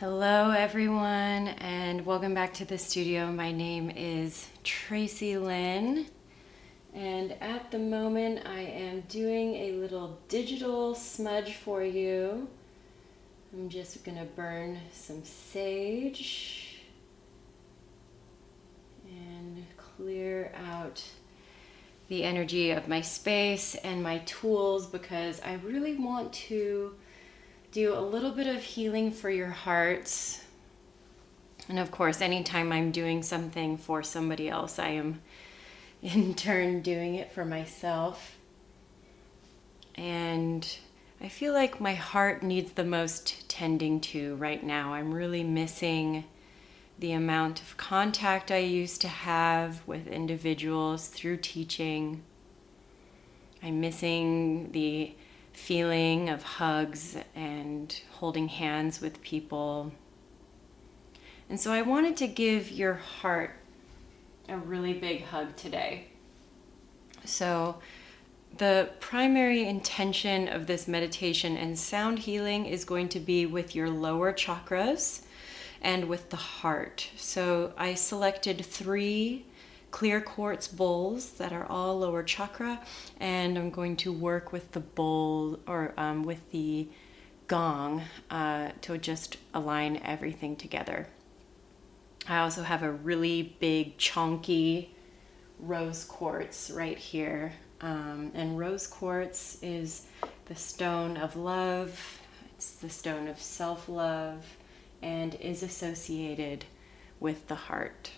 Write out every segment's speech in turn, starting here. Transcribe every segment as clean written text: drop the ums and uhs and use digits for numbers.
Hello everyone and welcome back to the studio. My name is Tracy Lynn and at the moment I am doing a little digital smudge for you. I'm just going to burn some sage and clear out the energy of my space and my tools because I really want to do a little bit of healing for your hearts. And of course, anytime I'm doing something for somebody else, I am in turn doing it for myself. And I feel like my heart needs the most tending to right now. I'm really missing the amount of contact I used to have with individuals through teaching. I'm missing the feeling of hugs and holding hands with people. And so I wanted to give your heart a really big hug today. So the primary intention of this meditation and sound healing is going to be with your lower chakras and with the heart. So I selected 3 clear quartz bowls that are all lower chakra, and I'm going to work with the bowl or with the gong to just align everything together. I also have a really big chunky rose quartz right here, and rose quartz is the stone of love. It's the stone of self-love and is associated with the heart.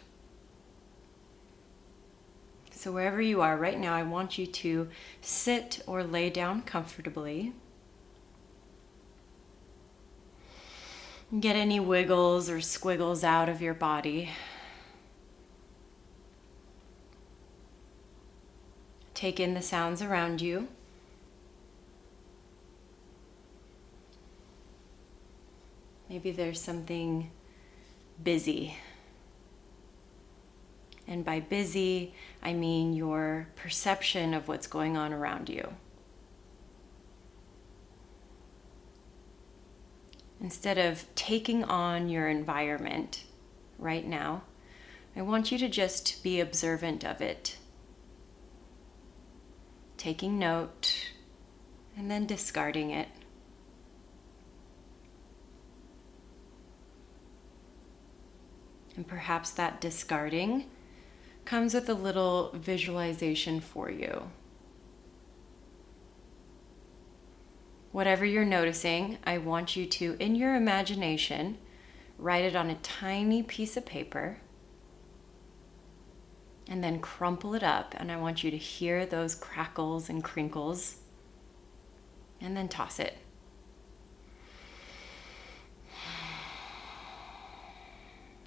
So wherever you are right now, I want you to sit or lay down comfortably. Get any wiggles or squiggles out of your body. Take in the sounds around you. Maybe there's something busy. And by busy, I mean your perception of what's going on around you. Instead of taking on your environment right now, I want you to just be observant of it. Taking note and then discarding it. And perhaps that discarding comes with a little visualization for you. Whatever you're noticing, I want you to, in your imagination, write it on a tiny piece of paper and then crumple it up. And I want you to hear those crackles and crinkles and then toss it.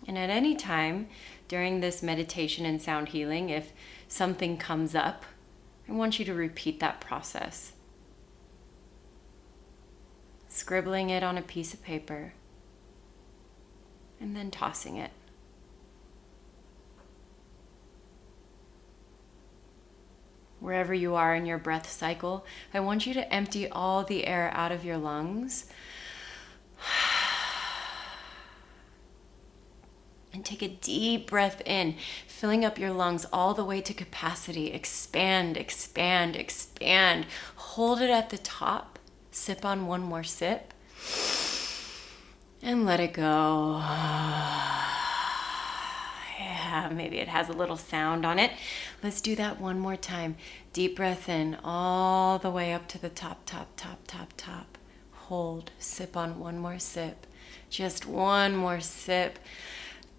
And at any time during this meditation and sound healing, if something comes up, I want you to repeat that process. Scribbling it on a piece of paper and then tossing it. Wherever you are in your breath cycle, I want you to empty all the air out of your lungs. And take a deep breath in, filling up your lungs all the way to capacity. Expand, expand, expand. Hold it at the top. Sip on one more sip. And let it go. Yeah, maybe it has a little sound on it. Let's do that one more time. Deep breath in all the way up to the top, top, top, top, top. Hold. Sip on one more sip. Just one more sip.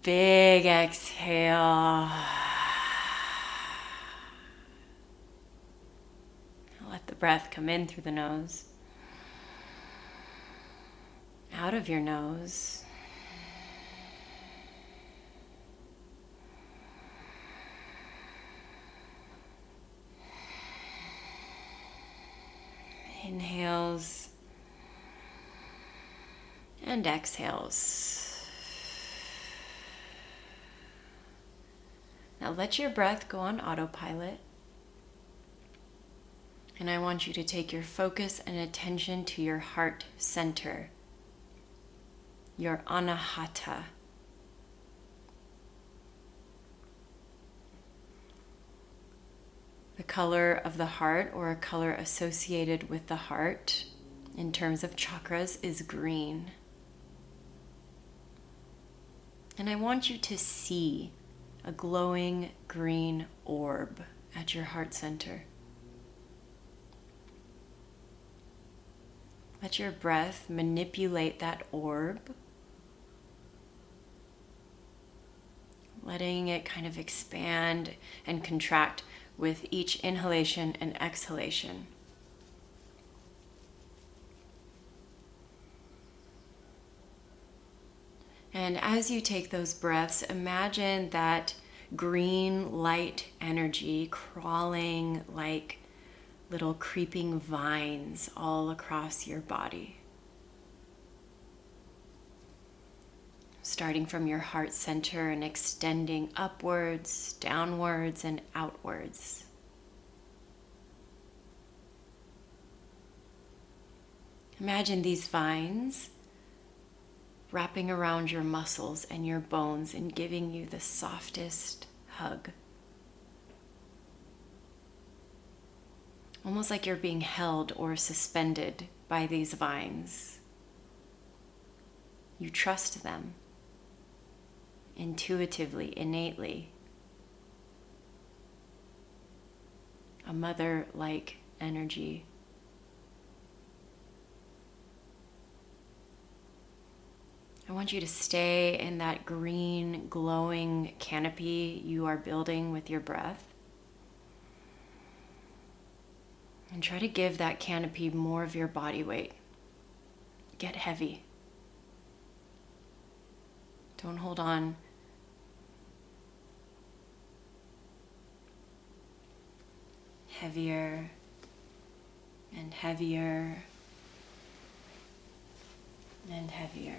Big exhale. Let the breath come in through the nose, out of your nose. Inhales and exhales. Now let your breath go on autopilot. And I want you to take your focus and attention to your heart center. your anahata. The color of the heart, or a color associated with the heart in terms of chakras, is green. And I want you to see a glowing green orb at your heart center. Let your breath manipulate that orb, letting it kind of expand and contract with each inhalation and exhalation. And as you take those breaths, imagine that green light energy crawling like little creeping vines all across your body. Starting from your heart center and extending upwards, downwards, and outwards. Imagine these vines wrapping around your muscles and your bones and giving you the softest hug. Almost like you're being held or suspended by these vines. You trust them intuitively, innately. A mother-like energy. I want you to stay in that green, glowing canopy you are building with your breath. And try to give that canopy more of your body weight. Get heavy. Don't hold on. Heavier and heavier and heavier.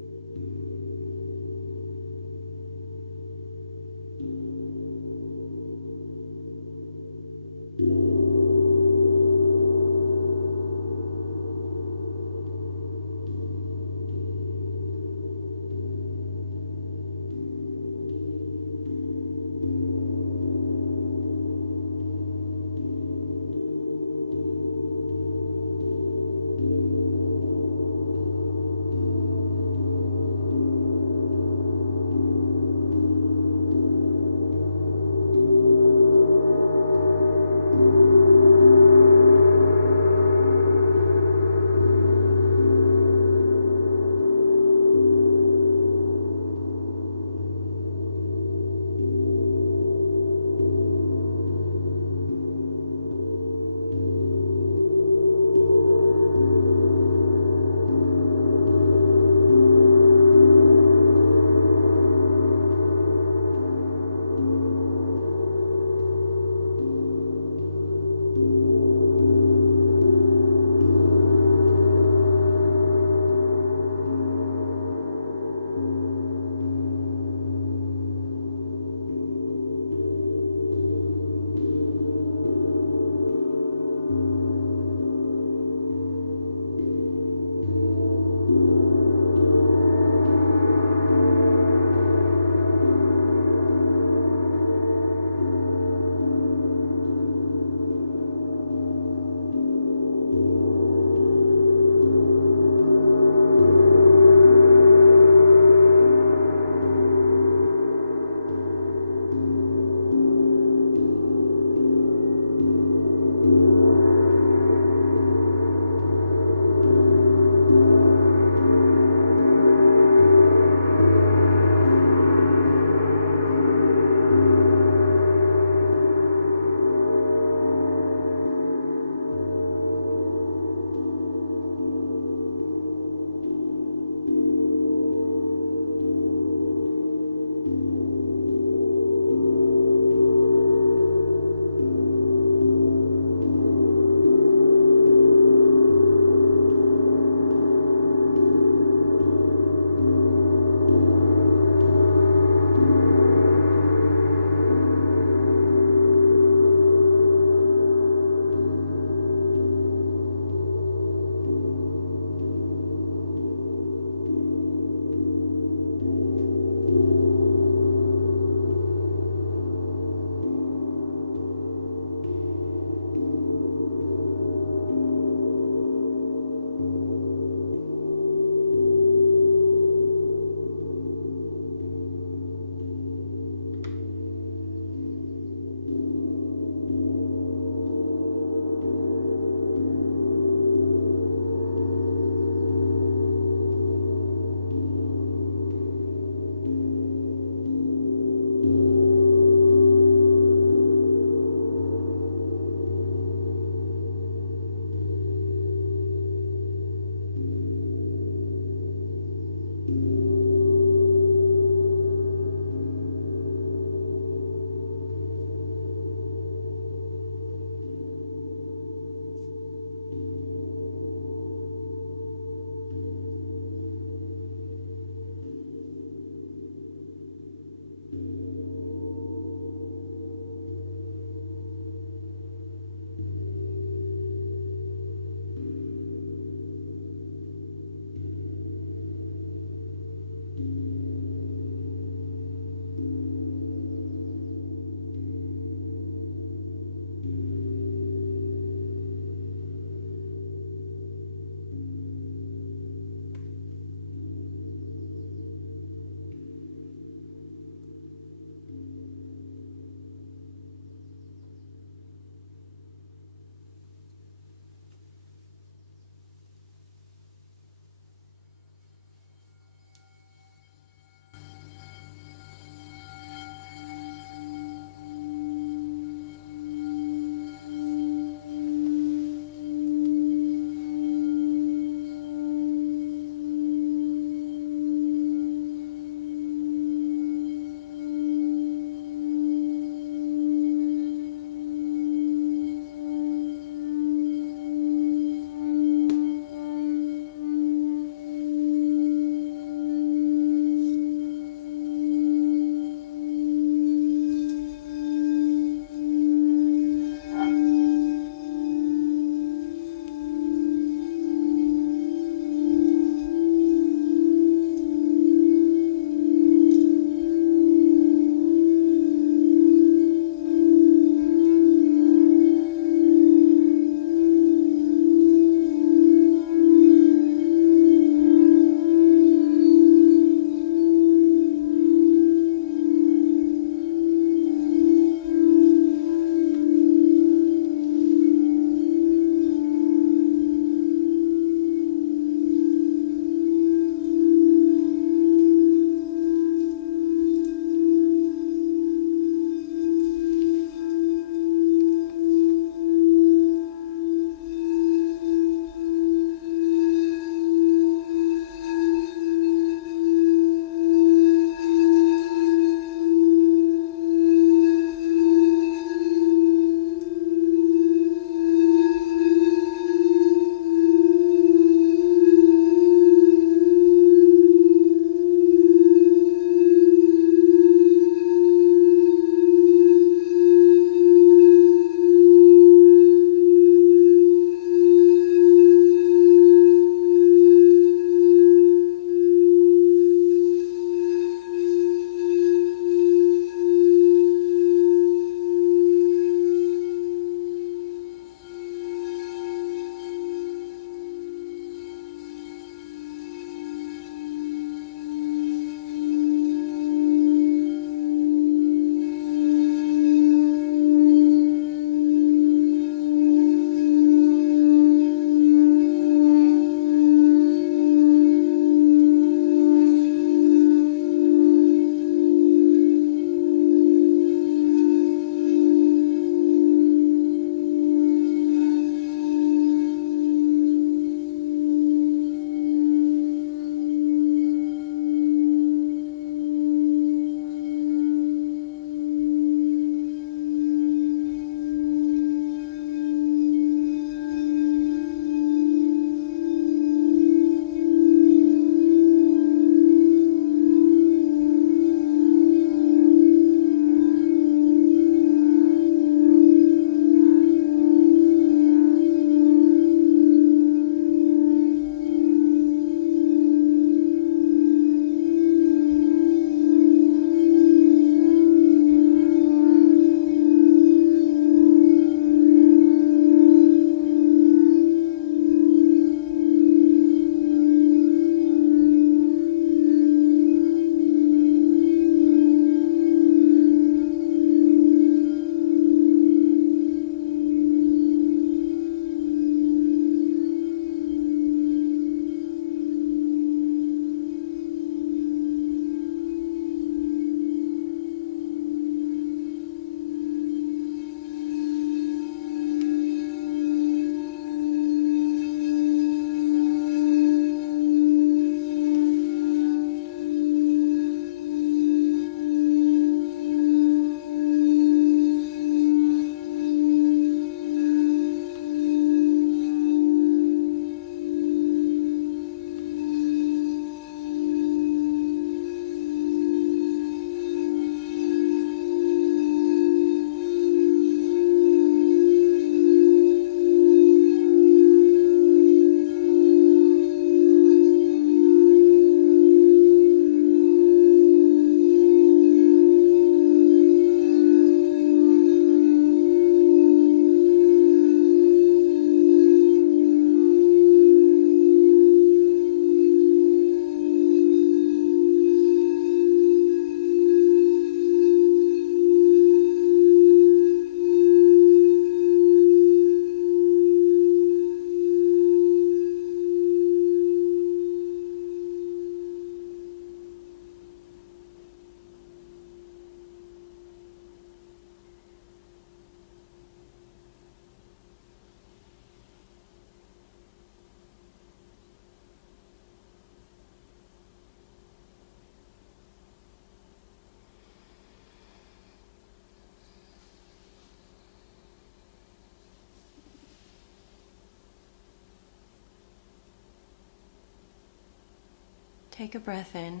Take a breath in.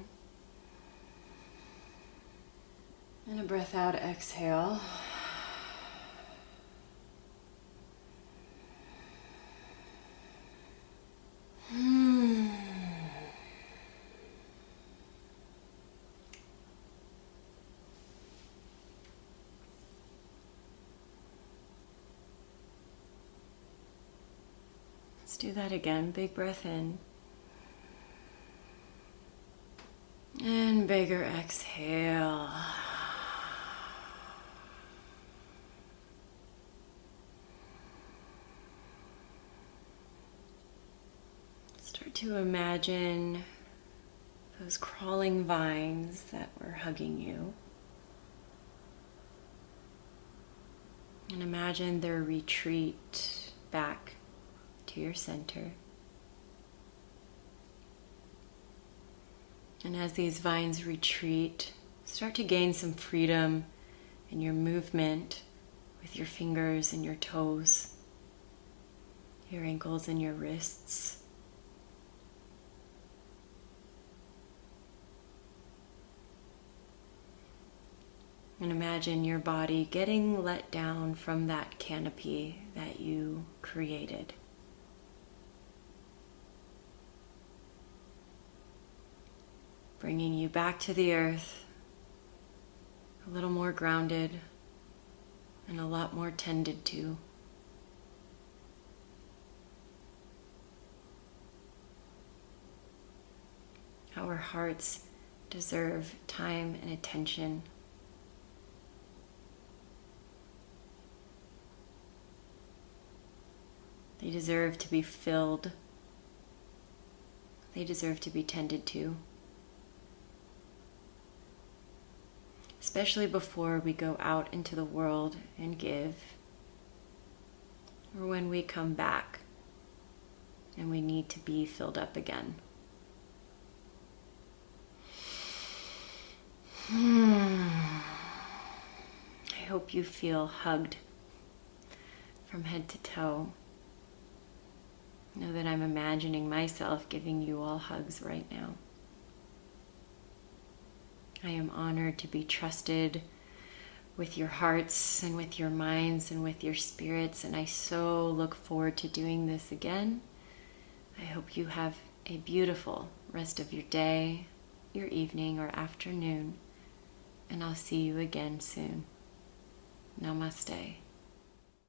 And a breath out, exhale. Let's do that again. Big breath in. And bigger exhale. Start to imagine those crawling vines that were hugging you. And imagine their retreat back to your center. And as these vines retreat, start to gain some freedom in your movement with your fingers and your toes, your ankles and your wrists. And imagine your body getting let down from that canopy that you created. Bringing you back to the earth, a little more grounded and a lot more tended to. Our hearts deserve time and attention. They deserve to be filled. They deserve to be tended to. Especially before we go out into the world and give, or when we come back and we need to be filled up again. I hope you feel hugged from head to toe. Know that I'm imagining myself giving you all hugs right now. I am honored to be trusted with your hearts and with your minds and with your spirits, and I so look forward to doing this again. I hope you have a beautiful rest of your day, your evening, or afternoon, and I'll see you again soon. Namaste.